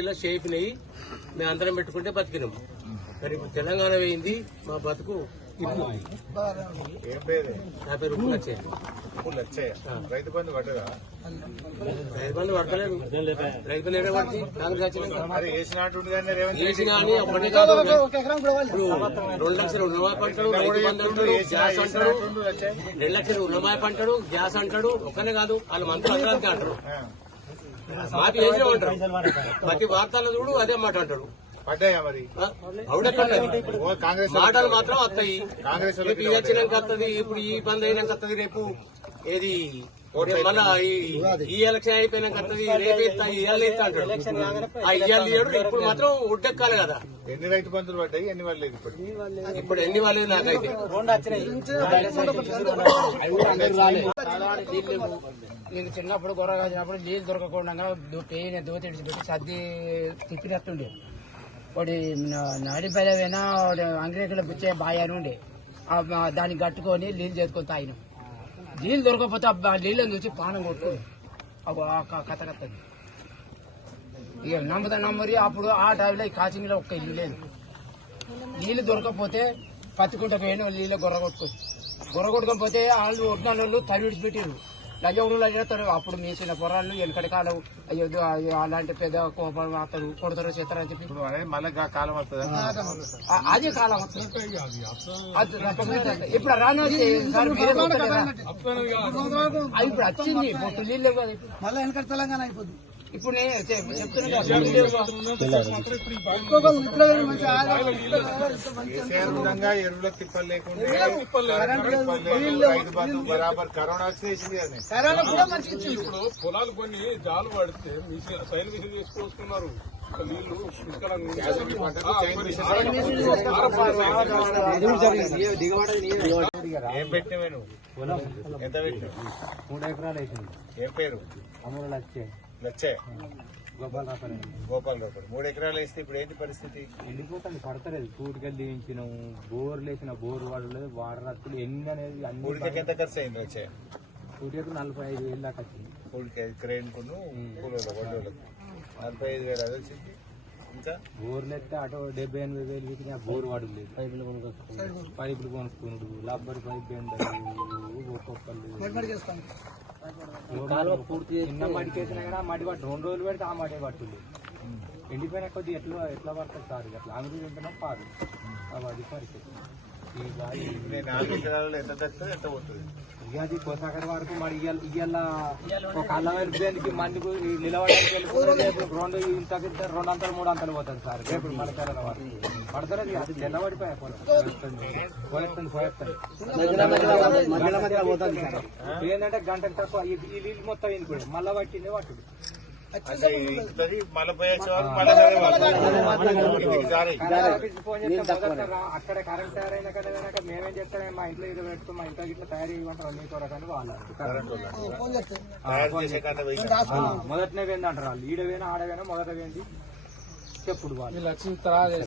పార్టీలో షేపినాయి మేము అందరం పెట్టుకుంటే బతికినాం. కానీ ఇప్పుడు తెలంగాణ పోయింది, మా బతుకు ఇప్పుడు. నా పేరు ఉప్పులచ్చయ్య. రైతు బంధు పడ్డదా? రైతు బంధు పడతలేదు. రైతు బంధు ఏడా పడుతుంది? కాంగ్రెస్ చేసినా అని ఒకటి కాదు. ఇప్పుడు 2 లక్షలు రుణమాఫీ అంటాడు, రైతు బంధు అంటాడు, గ్యాస్ అంటాడు, 2 లక్షలు రుణమాఫీ అంటాడు, గ్యాస్ అంటాడు. ఒక్కనే కాదు, వాళ్ళు మంత్రులు అందరూ అంటారు. మాకు చేసిన అంటారు. ప్రతి వార్తల్లో చూడు అదే మాట అంటాడు. పడ్డాయా మరి? కాంగ్రెస్ మాటలు మాత్రం వస్తాయి. కాంగ్రెస్ వచ్చినాక వస్తుంది, ఇప్పుడు ఈ బంద్ అయినాక వస్తుంది, రేపు ఏది మళ్ళా ఈ ఎలక్షన్ అయిపోయినాక వస్తుంది, రేపు ఇవాళ ఇస్తా అంటాడు. ఆ ఇవాళ ఇయ్యాడు. ఇప్పుడు మాత్రం ఉడ్డెక్కాలి కదా. ఎన్ని రైతు బంధువులు పడ్డాయి, ఎన్ని వాళ్ళు లేదు? ఇప్పుడు ఎన్ని వాళ్ళే నాకైతే నీకు చిన్నప్పుడు గొర్రె కాసినప్పుడు నీళ్ళు దొరకకుండా పెయిన్ దోతిడిచి పెట్టి సర్ది తిప్పినట్టుండే. వాడి నడిపైనా వాడు అంగ్రేకుల బుచ్చే బాయ్ అని ఉండే. దాన్ని కట్టుకొని నీళ్ళు చేసుకొని తాగిన. నీళ్ళు దొరకకపోతే నీళ్ళని చూసి పానం కొట్టుకుని కథ కత్తది. ఇక నమ్మరి అప్పుడు ఆ టైంలో ఈ కాచింగ్లో ఒక్క ఇల్లు లేదు. నీళ్లు దొరకకపోతే పత్తికుంట పోయిన నీళ్ళు గొర్ర కొట్టుకోకపోతే వాళ్ళు ఒడ్డిన వాళ్ళు తడి విడిచిపెట్టారు. లజవులు చేస్తారు. అప్పుడు మీ చిన్న పొరాళ్ళు వెనకటి కాలం అయ్యో అలాంటి పెద్ద కోపం అతను కొడతారు చేస్తారు అని చెప్పి మళ్ళీ కాలం వస్తుంది. అదే కాలం వస్తుంది. ఇప్పుడు రాను ఇప్పుడు వచ్చింది పొట్టు నీళ్ళు మళ్ళీ వెనకటి తెలంగాణ అయిపోతుంది. ఇప్పుడు నేను చెప్తున్నా ఎరువుల తిప్పలు లేకుండా బరాబర్ కరోనా వచ్చేసింది. ఇప్పుడు పొలాలు కొన్ని జాలు పడితే సైన్ మిషన్ చేసుకొస్తున్నారు. నీళ్లు ఏం పెట్టినవే నువ్వు? ఎంత పెట్టినావు? 3 ఎకరాలు వేసింది. ఏం పేరు? అమూలు లచ్చే గోపాలరావు. 3 ఎకరాలు వేస్తే ఇప్పుడు ఏంటి పరిస్థితి? వెళ్ళిపోతాను, పడతలేదు. కూడికలు దించినాము, బోర్లు వేసిన బోర్ వాడలేదు, వాటర్ రత్తులు ఎన్ని అనేది అన్ని. కూడికకి ఎంత ఖర్చు అయింది? వచ్చే కూడికకు 45,000 దాకా వచ్చింది. కూడికి క్రెయిన్కును కూలీలకు 45,000 అది వచ్చింది. ఇంకా బోర్లు ఎత్తే అటు 70-80,000 వీటికి బోర్ వాడు లేదు. పైపులు కొనుక్కున్నాడు, రబ్బర్ పైప్ ఒక్కొక్కళ్ళు చిన్న మడికి వేసినా కానీ ఆ మడి పట్టు 2 రోజులు పెడితే ఆ మడే పట్టింది. ఎండిపోయిన కొద్ది ఎట్లా పడుతుంది సార్? అట్లా అంగడి తింటున్నాం పాదు. అది పరిస్థితి. నేను 4 ఎకరాలలో ఎంత తెస్తుంది, ఎంత పోతుంది? ఇక అది కోసాకర వరకు మరి ఇవాళ ఒక అల్లం వెళ్ళిపోయేందుకు మందికి నిలబడడానికి రేపు 2 ఇంతకి 2 అంతలు 3 అంతలు పోతుంది సార్. రేపు మన తెలంగాణ వరకు పడుతుంది. అది నిలబడిపోయా ఏంటంటే గంటకు తక్కువ ఈ నీళ్ళు మొత్తం వెళ్ళిపోయి మళ్ళా పట్టింది పట్టుడు. అక్కడ కరెంట్ తయారైనా కదా మేమేం చెప్తాం, మా ఇంట్లో ఇది పెట్టుకో, మా ఇంట్లో ఇట్లా తయారు చేయమంటారు. అన్ని కొరకని వాళ్ళు మొదటనే వేంది అంటారు. వాళ్ళు ఈడవేనా ఆడవేనా మొదట వేంది చెప్పుడు వాళ్ళు.